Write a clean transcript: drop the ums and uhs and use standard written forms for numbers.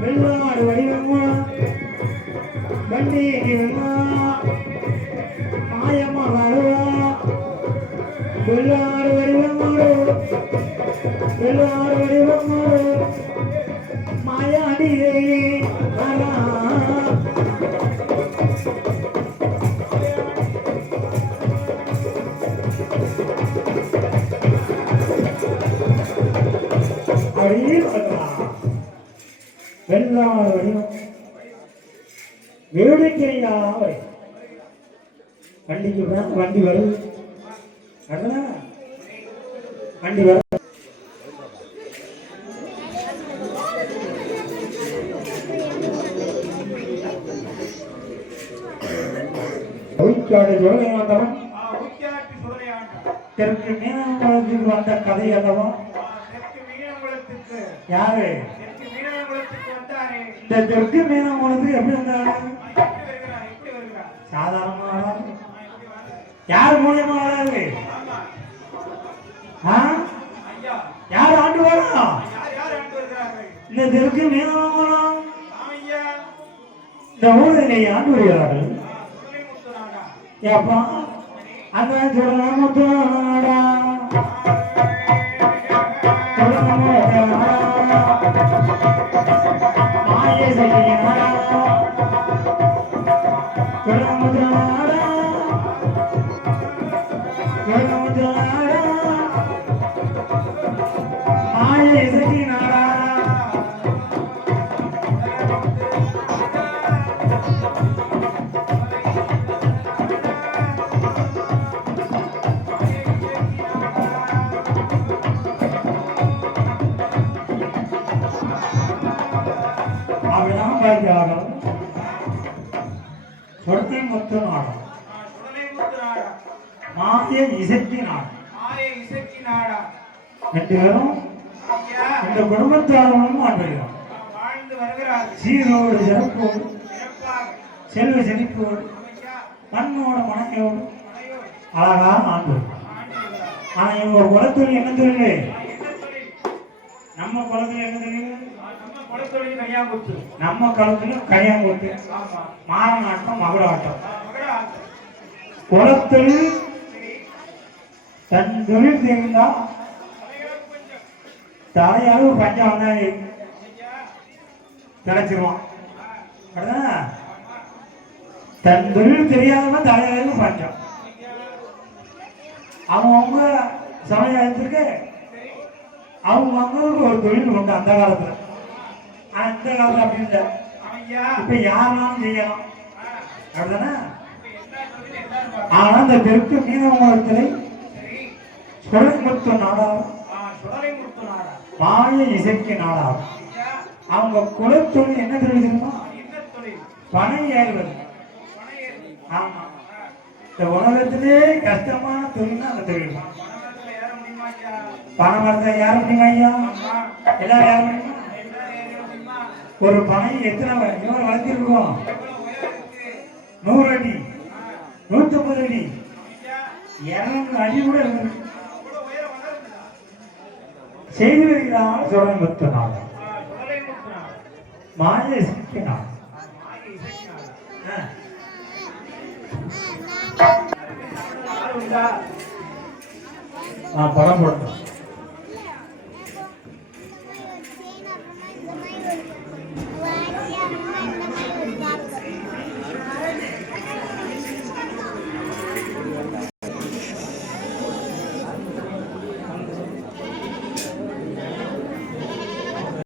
வெள்ளாடு வடிவமா வண்டி மாயம்மா வருவா வெள்ளாடு வடிவமாடு வெள்ளாடு வடிவமாடு மாயாடியே வெள்ளாடு வடிவம் வேடிக்கையா வண்டிக்கு வண்டி வருது வண்டி வரும் வந்தவன் தெற்கு மீனங்குளத்துக்கு வந்த கதை அல்லவா யாரு இந்த தெற்கு மீனங்குளத்துக்கு எப்படி வந்தாரு சாதாரணமா யார் மூலியமா வராரு யார் ஆண்டு வரா இந்த தெற்கு மீனங்குளம் இந்த ஊரில் ஆண்டு வருகிறார்கள் ஏப்பா அந்த சொல்லமுத்தோடா மாய செய்யடா சொல்லமுத்தோடா சொல்லமுத்தோடா மாய செய்யடா சொடத்தை முத்து நாடம் மாய இசைக்கு நாடம் ரெண்டு பேரும் இந்த குடும்பத்தாரர்களும் ஆண்டுகிறோம் சீரோடு சிறப்போடு செல்வ செழிப்போடு மண்ணோட மனையோடு அழகா ஆண்டு. ஆனா இவங்க குலத்தொழில் என்ன தொழில்? நம்ம குலத்தில் என்ன தொழில்? நம்ம காலத்துல கையாங்குத்து மாரநாட்டம் மகுடாட்டம் குளத்தில் தன் தொழில் தெரிந்தா தலையாளு பஞ்சம் வந்தாலே கிடைச்சிருவான். தன் தொழில் தெரியாதவன் தலையாளு பஞ்சம். அவங்க சமயத்திற்கு அவங்களுக்கு ஒரு தொழில் உண்டு அந்த காலத்துல. அந்த காலத்துல அப்படி இல்லை. இப்ப யாருனாலும் செய்யலாம் அப்படிதானே. ஆனா இந்த தெற்கு மீனவங்களை சுடலைமுத்து நாடார் மாய இசைக்கு நாடார். அவங்க குலத்தொழில் என்ன தொழில் தெரியுமா? பனை ஏறுவது. ஆமா, இந்த உலகத்திலே கஷ்டமான தொழில் அந்த தொழில். பனை மரத்தை ஏற முடியுமா ஐயா? எல்லாரும் ஏற முடியுமா? ஒரு பனை எத்தனை எவ்வளவு வளர்த்திருக்கோம்? 100 அடி, 150 அடி, 200 அடி கூட இருக்கு. செய்து வருகிறார் சுடலைமுத்து நாடார் மாய இசைக்கு நாடார். படம் போட்டோம்.